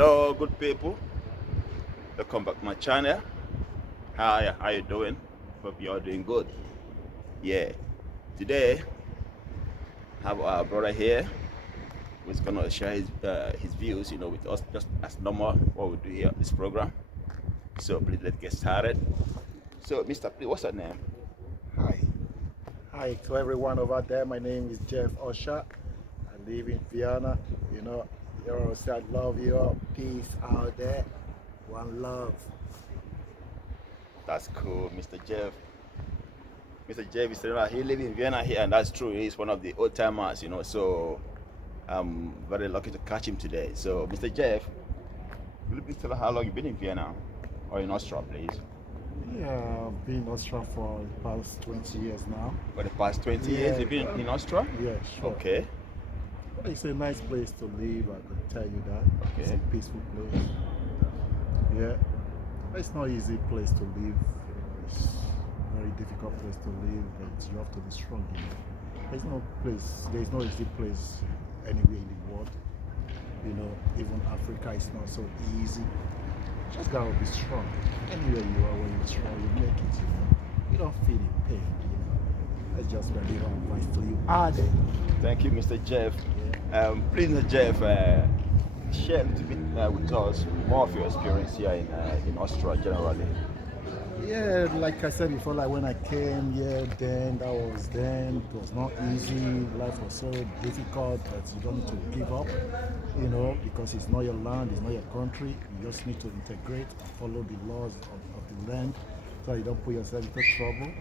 Hello, good people. Welcome back to my channel. Hi, how you doing? Hope you are doing good. Yeah. Today, I have our brother here who's gonna share his views, with us, just as normal what we do here on this program. So please let's get started. So, Mr. Please, what's your name? Hi. Hi to everyone over there. My name is Jeff Osha. I live in Vienna. You all say I love you. Peace out there. One love. That's cool, Mr. Jeff. Mr. Jeff is saying that he lives in Vienna here, and that's true. He's one of the old timers, So I'm very lucky to catch him today. So, Mr. Jeff, will you please tell us how long you've been in Vienna or in Austria, please? Yeah, I've been in Austria for the past 20 years now. For the past 20 years, Yeah, you've been in Austria? yeah, sure. Okay, It's a nice place to live, I can tell you that. It's a okay. peaceful place. Yeah. It's not easy place to live. It's a very difficult place to live, but you have to be strong. There's no easy place anywhere in the world. Even Africa is not so easy. Just gotta be strong. Anywhere you are, when you're strong, you make it. You don't feel the pain. That's just my little advice to you. There. Thank you, Mr. Jeff. Please, Mr. Jeff, share a little bit with us more of your experience here in Austria generally. Yeah, like I said before, like when I came here, then it was not easy. Life was so difficult, but you don't need to give up, because it's not your land, it's not your country. You just need to integrate and follow the laws of the land so you don't put yourself into trouble.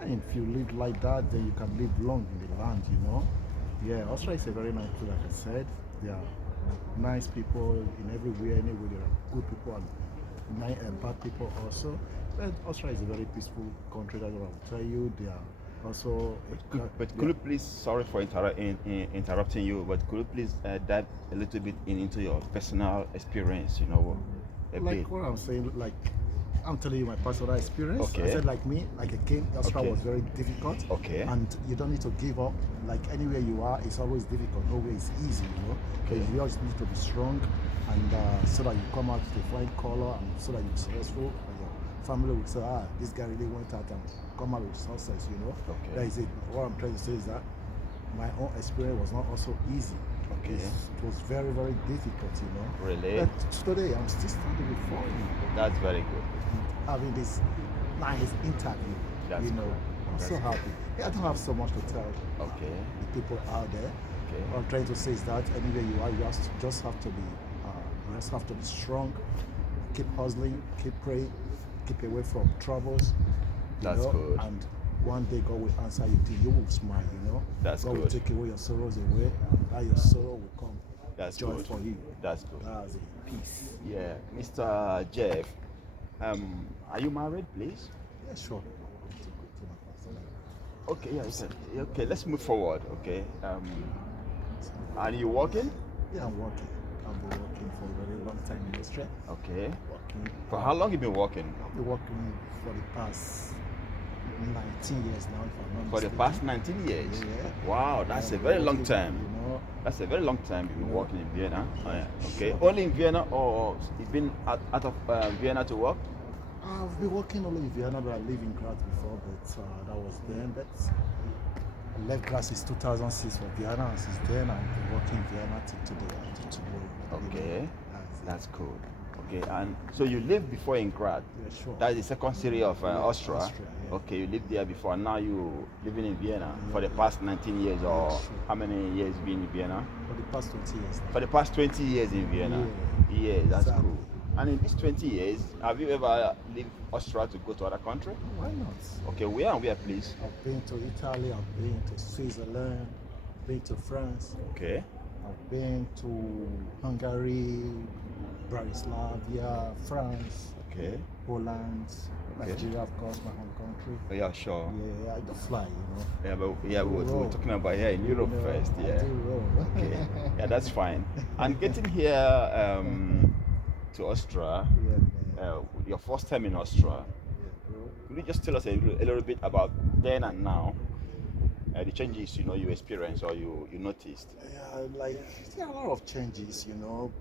And if you live like that, then you can live long in the land. Yeah, Austria is a very nice place, like I said. There are nice people in everywhere, anywhere. There are good people and bad people also. But Austria is a very peaceful country, that's what I will tell you. They are also. Could you please, sorry for interrupting you, but could you please dive a little bit into your personal experience, a Like bit? what I'm saying, like I'm telling you my personal experience. Okay. I said like me, like I came, Austria Okay. was very difficult. Okay. And you don't need to give up. Like anywhere you are, it's always difficult. Nowhere is easy. Okay. But you just need to be strong, and so that you come out with a fine color, and so that you're successful. And your family will say, this guy really went out and come out with success. Okay. That is it. What I'm trying to say is that my own experience was not also easy. Okay. It was very, very difficult. Really? But today I'm still standing before you, That's very good. having this nice interview. That's I'm That's so happy. I don't have so much to tell Okay. the people out there. Okay. What I'm trying to say is that anywhere you are, just have to be, strong. Keep hustling, keep praying, keep away from troubles. That's good. And one day God will answer you. You will smile. That's God will good. take away your sorrows away, and that your sorrow will come. That's joy good. for you. That's good. That's it. Peace. Yeah, Mr. Jeff, are you married, please? Yeah, sure. Okay, yeah, okay. Let's move forward. Okay. Are you working? Yeah, I'm working. I've been working for a very long time in Austria. Okay. Working. For how long you been working? I've been working for the past 19 years now, if I'm not For the mistaken. past 19 years? Yeah. Wow, that's Yeah, a very long working, time. That's a very long time you've been Yeah. working in Vienna. Oh, yeah. Okay. Sure. Only in Vienna, or you've been out of Vienna to work? I've been working only in Vienna, but I lived in Graz before, but that was then. But I left Graz in 2006 for Vienna, and since then I've been working in Vienna till today, till tomorrow. Okay. That's it. That's cool. Okay, and so you lived before in Graz. Yeah, sure. That's the second city of Austria. Austria, yeah. Okay, you lived there before, and now you living in Vienna for the Yeah. past 19 years, or sure. how many years you been in Vienna? For the past 20 years. For the past 20 years in Vienna. Yeah. Yeah, that's Exactly. cool. And in these 20 years, have you ever left Austria to go to other country? Why not? Okay, where and where, please? I've been to Italy, I've been to Switzerland, been to France, Okay. I've been to Hungary, Bratislava, France, Okay. Poland, Okay. Nigeria, of course, my home country. Yeah, sure. Yeah, I do fly. Yeah, but we're talking about here in Europe first. I Yeah. do roll. Okay. Yeah, that's fine. And getting here to Austria, Yeah, man. your first time in Austria, Yeah, bro. could you just tell us a little bit about then and now? the changes you experienced or you noticed? Yeah, like there are a lot of changes,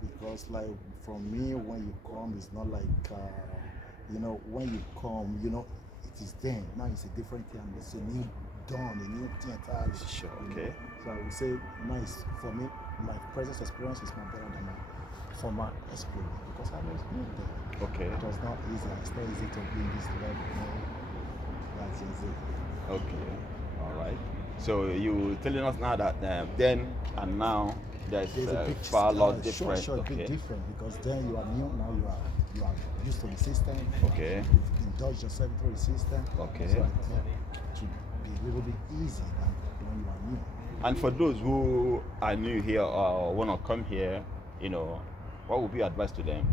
because like for me, when you come, it's not like when you come, it is then. Now it's a different thing. It's a new dawn, a new thing entirely. Sure. you know. Okay. So I would say nice for me. My present experience is more better than my former experience because I was new there. Okay. It was not easy. It's not easy to be in this level. That's easy. Okay. All right. So you telling us now that then and now there's There's a big far lot sure, different. sure, a big Okay. difference because then you are new. Now you are used to the system. Okay. You've indulged yourself through the system. Okay. So I think it should be a little bit easy than when you are new. And for those who are new here or want to come here, what would be your advice to them?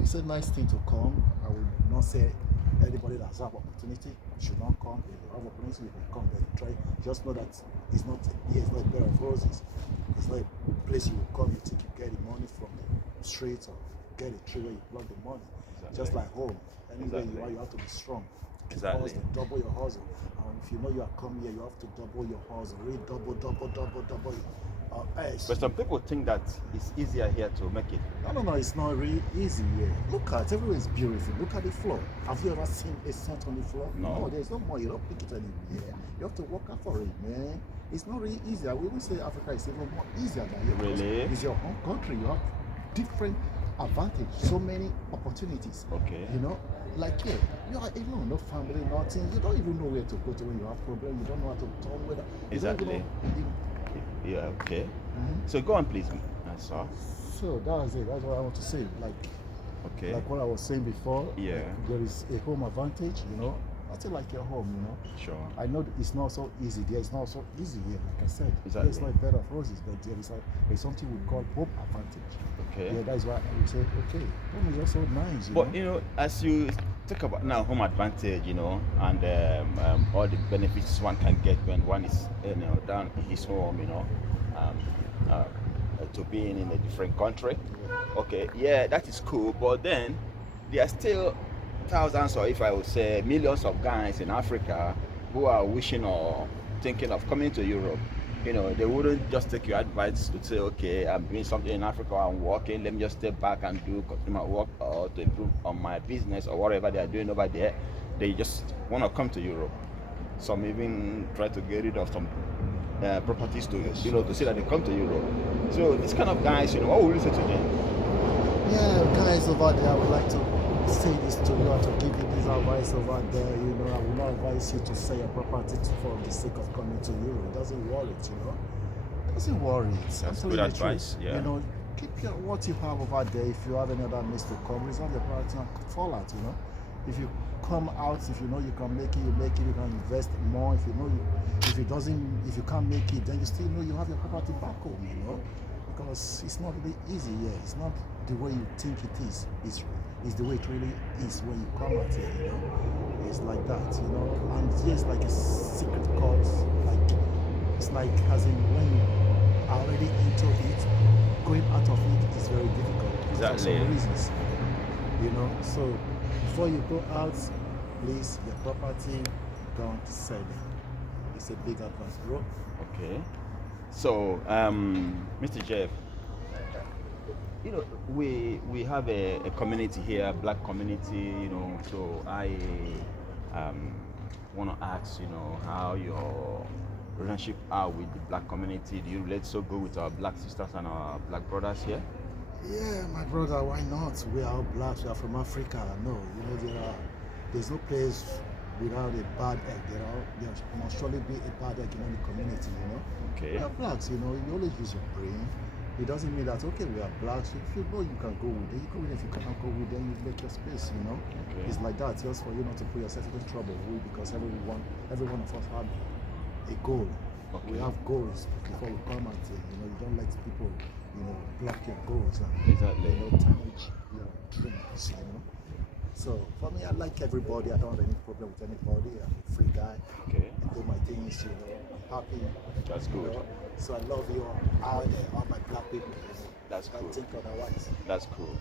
It's a nice thing to come. I would not say anybody that has an opportunity should not come. If you have opportunity, you can come. But try. Just know that it's not here. It's not a bed of roses. It's not a place you will come. You think you get the money from the streets or get a tree where you plug the money. Exactly. Just like home. Anywhere Exactly. you are, you have to be strong. Exactly. Hustle, double your hustle. If you know you are coming here, you have to double your hustle. Really double. But some people think that it's easier here to make it. No, it's not really easy here. Look at everywhere is beautiful. Look at the floor. Have you ever seen a cent on the floor? No. There's no more. You don't pick it anywhere. You have to work out for it, man. It's not really easy. I wouldn't say Africa is even more easier than here. because Really? It's your home country. You have different advantage, so many opportunities. Okay. Like here, you are alone, no family, nothing. You don't even know where to go to when you have problems. You don't know how to turn whether. Exactly. Yeah. Okay. So go on, please, sir. So that was it. That's what I want to say. Okay. Like what I was saying before, Yeah. there is a home advantage, I feel like your home, Sure. I know that it's not so easy there. It's not so easy here, like I said. Exactly. It's not a bed of roses, but there's something we call home advantage. Okay. Yeah, that's why we say, okay, home is also nice, But as you talk about now home advantage, and all the benefits one can get when one is down in his home, to being in a different country. Okay, yeah, that is cool. But then there are still thousands, or if I would say millions of guys in Africa who are wishing or thinking of coming to Europe. They wouldn't just take your advice to say, okay, I'm doing something in Africa, I'm working, let me just step back and do my work or to improve on my business or whatever they are doing over there. They just want to come to Europe. Some even try to get rid of some properties to, to say that they come to Europe. So these kind of guys, what would you say to them? Yeah, guys over there, I would like to say this to you and to give you this advice over there. I will not advise you to sell your property for the sake of coming to Europe. It doesn't worry it, It doesn't worry it. That's good advice, yeah. Keep what you have over there. If you have any other means to come, reserve your property and fall out, If you come out, if you know you can make it, you make it, you can invest more. If if you can't make it, then you still know you have your property back home, Because it's not really easy here. It's not the way you think it is. It's the way it really is when you come out here, It's like that, And it's like a secret cause. It's like as in when you are already into it, going out of it is very difficult. Exactly. For some reasons. So before you go out, please, your property, don't sell it. It's a big advance, bro. Okay. So, Mr. Jeff, we have a community here, a black community, so I want to ask, how your relationship are with the black community. Do you relate so good with our black sisters and our black brothers here? Yeah, my brother, why not? We are all blacks, we are from Africa. No, there's no place without a bad egg. There must surely be a bad egg in any community, Okay. We are blacks, you always use your brain. It doesn't mean that, okay, we are blacks. If you know you can go with it, you go with it. If you cannot go with it, then you make your space, Okay. It's like that, just for you not to put yourself in trouble, because every one of us have a goal. Okay. We have goals before we come out here, you don't let people, block your goals and, Exactly. damage your dreams, So for me, I like everybody. I don't have any problem with anybody. I'm a free guy. Okay. I do my things, I'm happy. That's good. So I love you all there, all my black people. That's Don't cool. think otherwise. That's cool.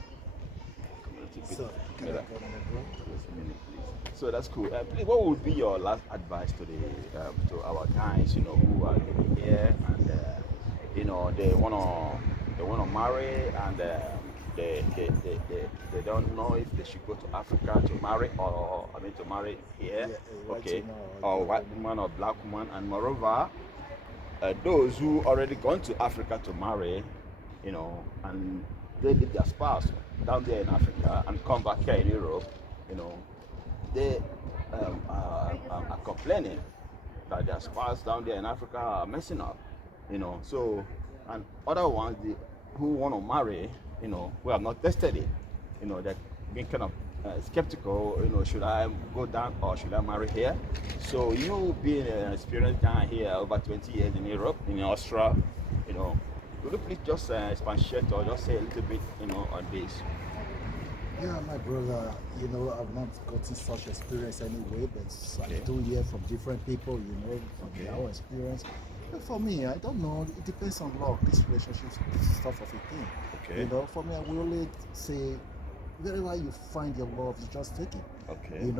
little bit. So, can I Right. go on the road? Just a minute, please. So that's cool. Please, what would be your last advice to the to our guys, who are living here and they wanna marry and they don't know if they should go to Africa to marry or I mean to marry here, Yeah, a white okay, woman or a or black white woman. woman or black woman, and moreover, those who already gone to Africa to marry, and they leave their spouse down there in Africa and come back here in Europe, you know, they are complaining that their spouse down there in Africa are messing up, So, and other ones who want to marry, who have not tested it, they're being kind of skeptical, should I go down or should I marry here? So, you being an experienced guy here over 20 years in Europe, in Austria, could you please just expatiate or just say a little bit, on this? Yeah, my brother, I've not gotten such experience anyway, but I Okay. do hear from different people, from Okay. their own experience. But for me, I don't know. It depends on luck. This relationship stuff of a thing. Okay. For me, I will only say, wherever you find your love, you just take it. Okay.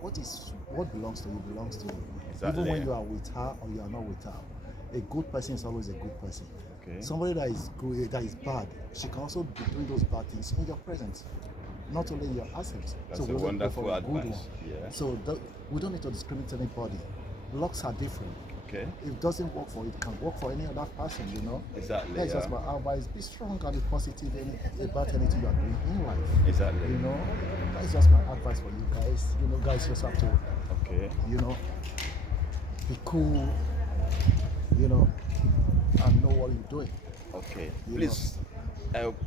What belongs to you belongs to you. Exactly. Even when you are with her or you are not with her, a good person is always a good person. Okay. Somebody that is good, that is bad, she can also be doing those bad things in your presence, not only in your absence. That's we a only go wonderful for a good advice. one. Yeah. So we don't need to discriminate anybody. Locks are different. Okay. If it doesn't work for you, it can work for any other person, Exactly. That's just my advice. Be strong and be positive about anything you are doing in life. Exactly. That's just my advice for you guys. Guys just have to, Okay. be cool, and know what you're doing. Okay. You Please,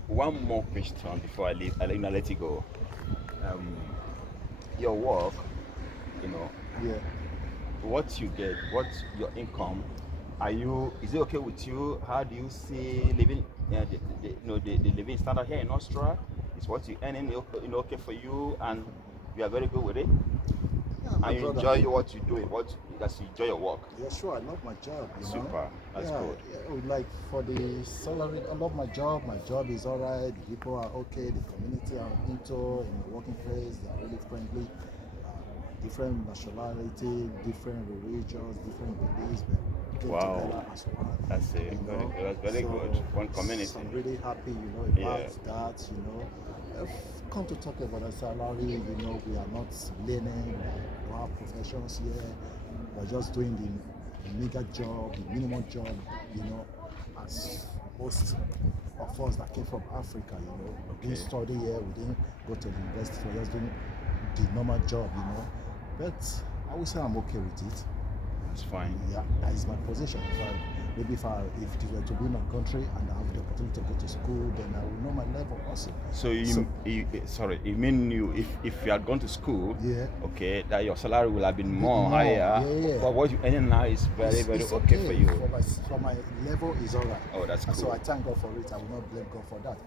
one more question before I leave. I'll let you go. Your work, Yeah. what you get, what's your income? Is it okay with you? How do you see living, the living standard here in Austria? Is what you earning, okay for you, and you are very good with it? Yeah, my And you brother. enjoy what you're doing, that you enjoy your work? Yeah, sure. I love my job. Super. That's good. Yeah, like for the salary, I love my job. My job is alright. The people are okay. The community I'm into in the working place, they are really friendly. Different nationality, different religions, different beliefs, but came Wow. together as one. That's it. That's very good. One community. So I'm really happy, Yeah. about that. I've come to talk about the salary. We are not learning our professions here. We're just doing the mega job, the minimum job. As most of us that came from Africa. We didn't study here. We didn't go to the university. We're just doing the normal job. But I would say I'm okay with it. It's fine. Yeah, that is my position. If it were to be my country and I have the opportunity to go to school, then I will know my level also. So you mean if you had gone to school, Yeah. okay, that your salary will have been more More, higher. yeah. But what you earning now is very It's okay for you. For my level is alright. Oh, that's And cool. so I thank God for it. I will not blame God for that.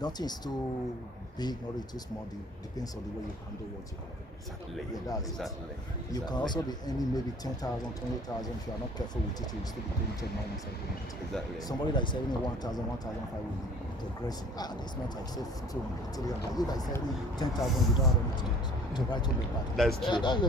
Nothing is too big, nothing too small. It depends on the way you handle what you have. Exactly. Yeah, that's Exactly. it. You can also be earning maybe 10,000, 20,000. If you are not careful with it, you will still be paying 10 minus every month. Exactly. Somebody that is earning 1,000, 1,500 will be progressing. This month I saved 200, 300. You that is earning 10,000, you don't have anything to write home about. That's true. That's